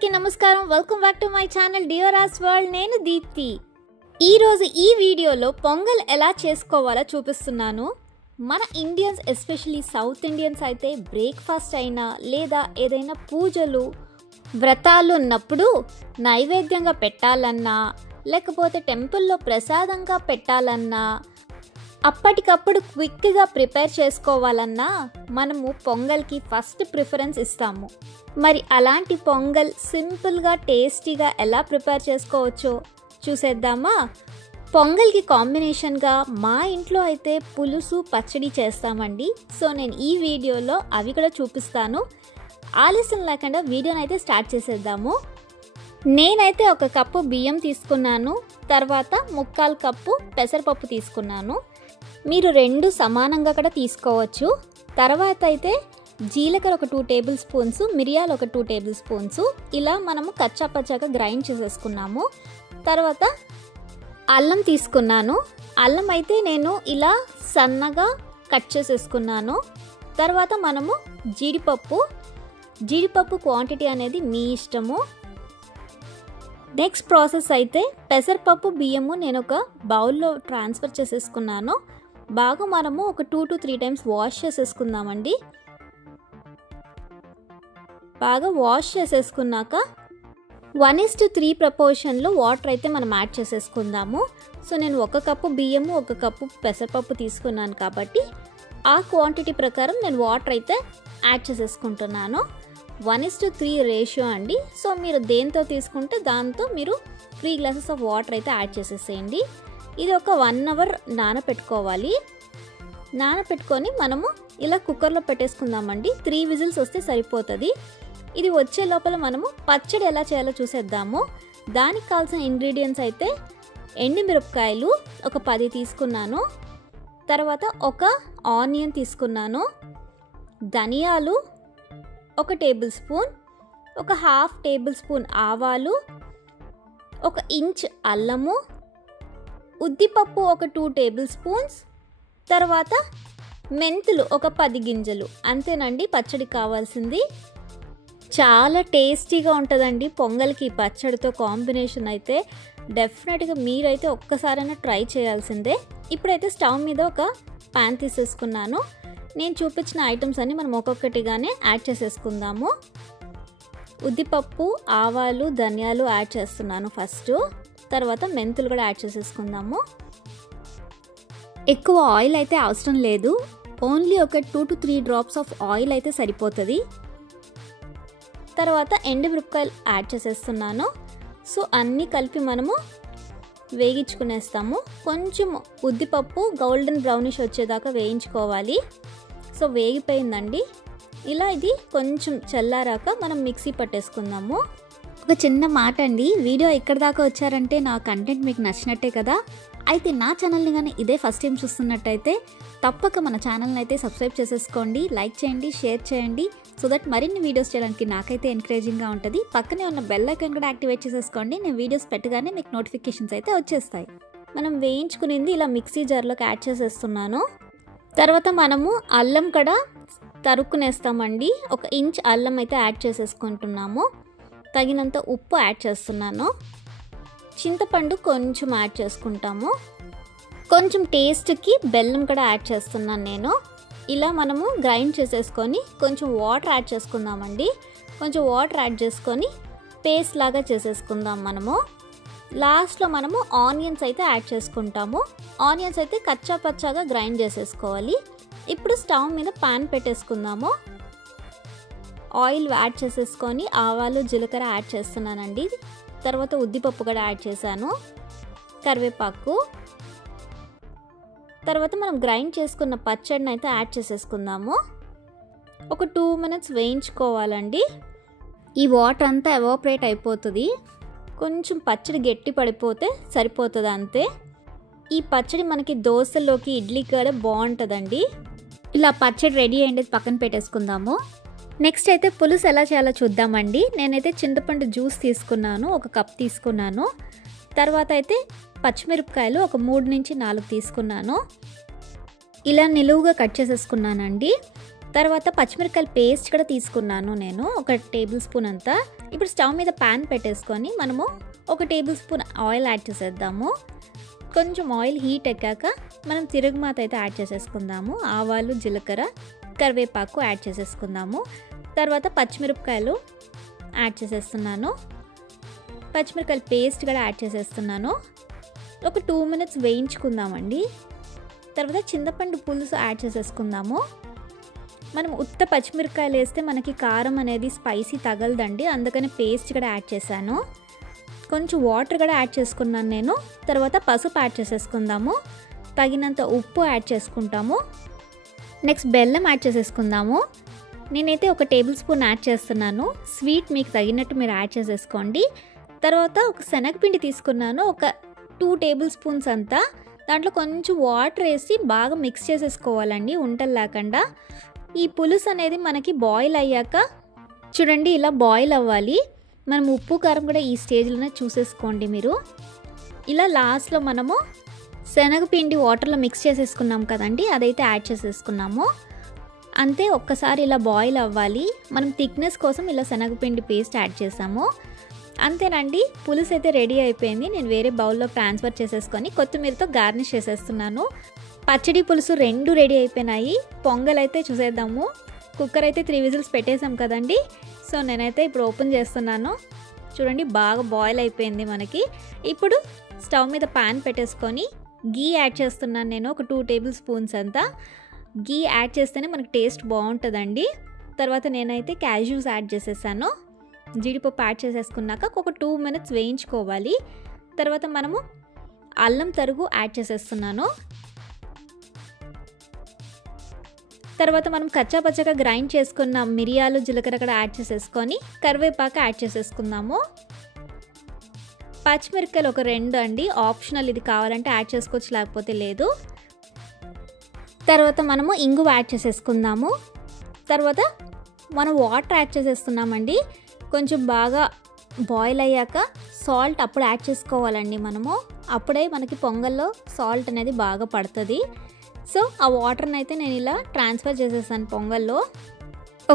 అందరికీ నమస్కారం. Welcome back to my channel Deoras world. నేను దీప్తి. ఈ రోజు ఈ వీడియోలో పొంగల్ ఎలా చేసుకోవాలో చూపిస్తున్నాను. మన ఇండియన్స్ ఎస్పెషల్లీ సౌత్ ఇండియన్స్ అయితే బ్రేక్ఫాస్ట్ అయినా లేదా ఏదైనా పూజలు వ్రతాలు ఉన్నప్పుడు నైవేద్యంగా పెట్టాలన్నా లేకపోతే టెంపుల్లో ప్రసాదంగా పెట్టాలన్నా అప్పటికప్పుడు క్విక్గా ప్రిపేర్ చేసుకోవాలన్నా మనము పొంగల్కి ఫస్ట్ ప్రిఫరెన్స్ ఇస్తాము. మరి అలాంటి పొంగల్ సింపుల్గా టేస్టీగా ఎలా ప్రిపేర్ చేసుకోవచ్చో చూసేద్దామా? పొంగల్కి కాంబినేషన్గా మా ఇంట్లో అయితే పులుసు పచ్చడి చేస్తామండి. సో నేను ఈ వీడియోలో అవి కూడా చూపిస్తాను. ఆలస్యం లేకుండా వీడియోని అయితే స్టార్ట్ చేసేద్దాము. నేనైతే 1 కప్పు బియ్యం తీసుకున్నాను. తర్వాత 1/4 కప్పు పెసరపప్పు తీసుకున్నాను. మీరు 2 సమానంగా కూడా తీసుకోవచ్చు. తర్వాత అయితే జీలకర్ర 2 టేబుల్ స్పూన్స్, మిరియాలు 2 టేబుల్ స్పూన్స్ ఇలా మనము కచ్చాపచ్చాగా గ్రైండ్ చేసేసుకున్నాము. తర్వాత అల్లం తీసుకున్నాను. అల్లం అయితే నేను ఇలా సన్నగా కట్ చేసేసుకున్నాను. తర్వాత మనము జీడిపప్పు క్వాంటిటీ అనేది మీ ఇష్టము. నెక్స్ట్ ప్రాసెస్ అయితే పెసరపప్పు బియ్యము నేను ఒక బౌల్లో ట్రాన్స్ఫర్ చేసేసుకున్నాను. బాగా మనము ఒక 2 to 3 టైమ్స్ వాష్ చేసేసుకుందామండి. బాగా వాష్ చేసేసుకున్నాక 1:3 ప్రపోర్షన్లో వాటర్ అయితే మనం యాడ్ చేసేసుకుందాము. సో నేను 1 కప్పు బియ్యము 1 కప్పు పెసరపప్పు తీసుకున్నాను కాబట్టి ఆ క్వాంటిటీ ప్రకారం నేను వాటర్ అయితే యాడ్ చేసేసుకుంటున్నాను. 1:3 రేషియో అండి. సో మీరు దేంతో తీసుకుంటే దాంతో మీరు 3 గ్లాసెస్ ఆఫ్ వాటర్ అయితే యాడ్ చేసేసేయండి. ఇది ఒక 1 అవర్ నానపెట్టుకోవాలి. నానపెట్టుకొని మనము ఇలా కుక్కర్లో పెట్టేసుకుందామండి. 3 విజిల్స్ వస్తే సరిపోతుంది. ఇది వచ్చే లోపల మనము పచ్చడి ఎలా చేయాలో చూసేద్దాము. దానికి కావాల్సిన ఇంగ్రీడియంట్స్ అయితే ఎండుమిరపకాయలు ఒక 10 తీసుకున్నాను. తర్వాత ఒక ఆనియన్ తీసుకున్నాను. ధనియాలు 1 టేబుల్ స్పూన్, ఒక 1/2 టేబుల్ స్పూన్ ఆవాలు, 1 ఇంచ్ అల్లము, ఉద్దిపప్పు ఒక 2 టేబుల్ స్పూన్స్, తర్వాత మెంతులు ఒక 10 గింజలు. అంతేనండి పచ్చడి కావాల్సింది. చాలా టేస్టీగా ఉంటుందండి పొంగల్కి పచ్చడితో కాంబినేషన్ అయితే. డెఫినెట్గా మీరైతే ఒక్కసారైనా ట్రై చేయాల్సిందే. ఇప్పుడైతే స్టవ్ మీద ఒక ప్యాన్ తీసేసుకున్నాను. నేను చూపించిన ఐటమ్స్ అన్ని మనం ఒక్కొక్కటిగానే యాడ్ చేసేసుకుందాము. ఉద్దిపప్పు, ఆవాలు, ధనియాలు యాడ్ చేస్తున్నాను ఫస్ట్. తర్వాత మెంతులు కూడా యాడ్ చేసేసుకుందాము. ఎక్కువ ఆయిల్ అయితే అవసరం లేదు. ఓన్లీ ఒక 2 to 3 డ్రాప్స్ ఆఫ్ ఆయిల్ అయితే సరిపోతుంది. తర్వాత ఎండుమిరపకాయలు యాడ్ చేసేస్తున్నాను. సో అన్నీ కలిపి మనము వేగించుకునేస్తాము. కొంచెం ఉద్దిపప్పు గోల్డెన్ బ్రౌనిష్ వచ్చేదాకా వేయించుకోవాలి. సో వేగిపోయిందండి. ఇలా ఇది కొంచెం చల్లారాక మనం మిక్సీ పట్టేసుకుందాము. ఒక చిన్న మాట అండి, వీడియో ఎక్కడి దాకా వచ్చారంటే నా కంటెంట్ మీకు నచ్చినట్టే కదా. అయితే నా ఛానల్ని కానీ ఇదే ఫస్ట్ టైం చూస్తున్నట్టయితే తప్పక మన ఛానల్ని అయితే సబ్స్క్రైబ్ చేసేసుకోండి, లైక్ చేయండి, షేర్ చేయండి. సో దట్ మరిన్ని వీడియోస్ చేయడానికి నాకైతే ఎంకరేజింగ్గా ఉంటుంది. పక్కనే ఉన్న బెల్ ఐకాన్ కూడా యాక్టివేట్ చేసేసుకోండి. నేను వీడియోస్ పెట్టగానే మీకు నోటిఫికేషన్స్ అయితే వచ్చేస్తాయి. మనం వేయించుకునింది ఇలా మిక్సీ జార్లోకి యాడ్ చేసేస్తున్నాను. తర్వాత మనము అల్లం కూడా తరుక్కునేస్తామండి. 1 ఇంచ్ అల్లం అయితే యాడ్ చేసేసుకుంటున్నాము. తగినంత ఉప్పు యాడ్ చేస్తున్నాను. చింతపండు కొంచెం యాడ్ చేసుకుంటాము. కొంచెం టేస్ట్కి బెల్లం కూడా యాడ్ చేస్తున్నాను నేను. ఇలా మనము గ్రైండ్ చేసేసుకొని కొంచెం వాటర్ యాడ్ చేసుకుందామండి. కొంచెం వాటర్ యాడ్ చేసుకొని పేస్ట్ లాగా చేసేసుకుందాం మనము. లాస్ట్లో మనము ఆనియన్స్ అయితే యాడ్ చేసుకుంటాము. ఆనియన్స్ అయితే కచ్చా పచ్చాగా గ్రైండ్ చేసేసుకోవాలి. ఇప్పుడు స్టవ్ మీద పాన్ పెట్టేసుకుందాము. ఆయిల్ యాడ్ చేసేసుకొని ఆవాలు, జీలకర్ర యాడ్ చేస్తున్నానండి. తర్వాత ఉద్దిపప్పు కూడా యాడ్ చేశాను, కరివేపాకు. తర్వాత మనం గ్రైండ్ చేసుకున్న పచ్చడిని అయితే యాడ్ చేసేసుకుందాము. ఒక 2 minutes వేయించుకోవాలండి. ఈ వాటర్ అంతా ఎవాపరేట్ అయిపోతుంది. కొంచెం పచ్చడి గట్టి పడిపోతే సరిపోతుంది అంతే. ఈ పచ్చడి మనకి దోశలోకి, ఇడ్లీకి కూడా బాగుంటుందండి. ఇలా పచ్చడి రెడీ అయ్యేది పక్కన పెట్టేసుకుందాము. నెక్స్ట్ అయితే పులుసు ఎలా చేయాలో చూద్దామండి. నేనైతే చింతపండు జ్యూస్ తీసుకున్నాను, 1 కప్ తీసుకున్నాను. తర్వాత అయితే పచ్చిమిరపకాయలు ఒక 3 నుంచి 4 తీసుకున్నాను. ఇలా నిలువుగా కట్ చేసేసుకున్నానండి. తర్వాత పచ్చిమిరపకాయల పేస్ట్ కూడా తీసుకున్నాను నేను, 1 టేబుల్ స్పూన్ అంతా. ఇప్పుడు స్టవ్ మీద ప్యాన్ పెట్టేసుకొని మనము 1 టేబుల్ స్పూన్ ఆయిల్ యాడ్ చేసేద్దాము. కొంచెం ఆయిల్ హీట్ ఎక్కాక మనం తిరుగుమాత అయితే యాడ్ చేసేసుకుందాము. ఆవాలు, జీలకర్ర, కరివేపాకు యాడ్ చేసేసుకుందాము. తర్వాత పచ్చిమిరపకాయలు యాడ్ చేసేస్తున్నాను. పచ్చిమిరపకాయలు పేస్ట్ కూడా యాడ్ చేసేస్తున్నాను. ఒక 2 మినిట్స్ వేయించుకుందామండి. తర్వాత చింతపండు పులుసు యాడ్ చేసేసుకుందాము. మనం ఉత్త పచ్చిమిరపకాయలు వేస్తే మనకి కారం అనేది స్పైసీ తగలదండి, అందుకని పేస్ట్ కూడా యాడ్ చేశాను. కొంచెం వాటర్ కూడా యాడ్ చేసుకున్నాను నేను. తర్వాత పసుపు యాడ్ చేసేసుకుందాము. తగినంత ఉప్పు యాడ్ చేసుకుంటాము. నెక్స్ట్ బెల్లం యాడ్ చేసేసుకుందాము. నేనైతే 1 టేబుల్ స్పూన్ యాడ్ చేస్తున్నాను. స్వీట్ మీకు తగినట్టు మీరు యాడ్ చేసేసుకోండి. తర్వాత ఒక శనగపిండి తీసుకున్నాను, ఒక 2 టేబుల్ స్పూన్స్ అంతా. దాంట్లో కొంచెం వాటర్ వేసి బాగా మిక్స్ చేసేసుకోవాలండి ఉంటలు లేకుండా. ఈ పులుసు అనేది మనకి బాయిల్ అయ్యాక చూడండి ఇలా బాయిల్ అవ్వాలి. మనం ఉప్పు కారం కూడా ఈ స్టేజ్లోనే చూసేసుకోండి మీరు. ఇలా లాస్ట్లో మనము శనగపిండి వాటర్లో మిక్స్ చేసేసుకున్నాం కదండి, అదైతే యాడ్ చేసేసుకున్నాము. అంతే, ఒక్కసారి ఇలా బాయిల్ అవ్వాలి. మనం థిక్నెస్ కోసం ఇలా శనగపిండి పేస్ట్ యాడ్ చేసాము. అంతేనండి, పులుసు అయితే రెడీ అయిపోయింది. నేను వేరే బౌల్లో ట్రాన్స్ఫర్ చేసేసుకొని కొత్తిమీరతో గార్నిష్ చేసేస్తున్నాను. పచ్చడి పులుసు 2 రెడీ అయిపోయినాయి. పొంగల్ అయితే చూసేద్దాము. కుక్కర్ అయితే 3 విజిల్స్ పెట్టేసాం కదండి. సో నేనైతే ఇప్పుడు ఓపెన్ చేస్తున్నాను. చూడండి బాగా బాయిల్ అయిపోయింది మనకి. ఇప్పుడు స్టవ్ మీద ప్యాన్ పెట్టేసుకొని గీ యాడ్ చేస్తున్నాను నేను, ఒక 2 టేబుల్ స్పూన్స్ అంతా. గీ యాడ్ చేస్తేనే మనకి టేస్ట్ బాగుంటుందండి. తర్వాత నేనైతే క్యాష్యూస్ యాడ్ చేసేసాను. జీడిపప్పు యాడ్ చేసేసుకున్నాక ఒక 2 మినిట్స్ వేయించుకోవాలి. తర్వాత మనము అల్లం తరుగు యాడ్ చేసేస్తున్నాను. తర్వాత మనం కచ్చాపచ్చగా గ్రైండ్ చేసుకున్న మిరియాలు, జీలకర్ర కూడా యాడ్ చేసేసుకొని కరివేపాకు యాడ్ చేసేసుకుందాము. పచ్చిమిరపకాయలు ఒక 2 అండి, ఆప్షనల్, ఇది కావాలంటే యాడ్ చేసుకోవచ్చు లేకపోతే లేదు. తర్వాత మనము ఇంగువ యాడ్ చేసేసుకుందాము. తర్వాత మనం వాటర్ యాడ్ చేసేస్తున్నామండి. కొంచెం బాగా బాయిల్ అయ్యాక సాల్ట్ అప్పుడు యాడ్ చేసుకోవాలండి మనము. అప్పుడే మనకి పొంగల్లో సాల్ట్ అనేది బాగా పడుతుంది. సో ఆ వాటర్ని అయితే నేను ఇలా ట్రాన్స్ఫర్ చేసేసాను పొంగల్లో.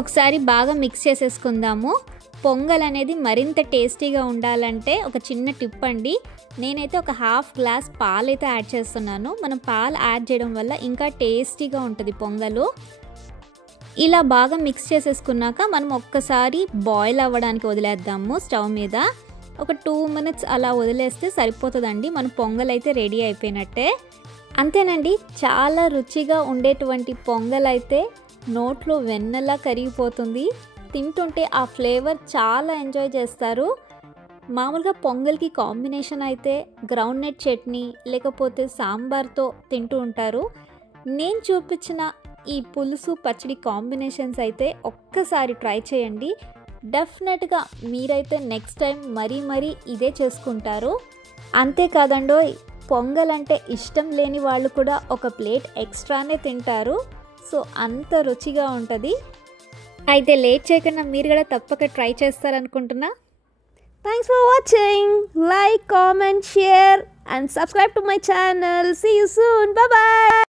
ఒకసారి బాగా మిక్స్ చేసేసుకుందాము. పొంగల్ అనేది మరింత టేస్టీగా ఉండాలంటే ఒక చిన్న టిప్ అండి. నేనైతే ఒక 1/2 గ్లాస్ పాలు అయితే యాడ్ చేస్తున్నాను. మనం పాలు యాడ్ చేయడం వల్ల ఇంకా టేస్టీగా ఉంటుంది పొంగలు. ఇలా బాగా మిక్స్ చేసేసుకున్నాక మనం ఒక్కసారి బాయిల్ అవ్వడానికి వదిలేద్దాము స్టవ్ మీద. ఒక 2 మినిట్స్ అలా వదిలేస్తే సరిపోతుందండి. మన పొంగల్ అయితే రెడీ అయిపోయినట్టే. అంతేనండి, చాలా రుచిగా ఉండేటువంటి పొంగల్ అయితే నోట్లో వెన్నలా కరిగిపోతుంది. తింటుంటే ఆ ఫ్లేవర్ చాలా ఎంజాయ్ చేస్తారు. మామూలుగా పొంగల్కి కాంబినేషన్ అయితే గ్రౌండ్నట్ చట్నీ లేకపోతే సాంబార్తో తింటూ ఉంటారు. నేను చూపించిన ఈ పులుసు పచ్చడి కాంబినేషన్స్ అయితే ఒక్కసారి ట్రై చేయండి. డెఫినెట్గా మీరైతే నెక్స్ట్ టైం మరీ ఇదే చేసుకుంటారు. అంతేకాదండో, పొంగల్ అంటే ఇష్టం లేని వాళ్ళు కూడా ఒక ప్లేట్ ఎక్స్ట్రానే తింటారు. సో అంత రుచిగా ఉంటుంది. అయితే లేట్ చేయకుండా మీరు కూడా తప్పక ట్రై చేస్తారనుకుంటున్నా. Thanks for watching. Like, comment, share and subscribe to my channel. See you soon. Bye bye.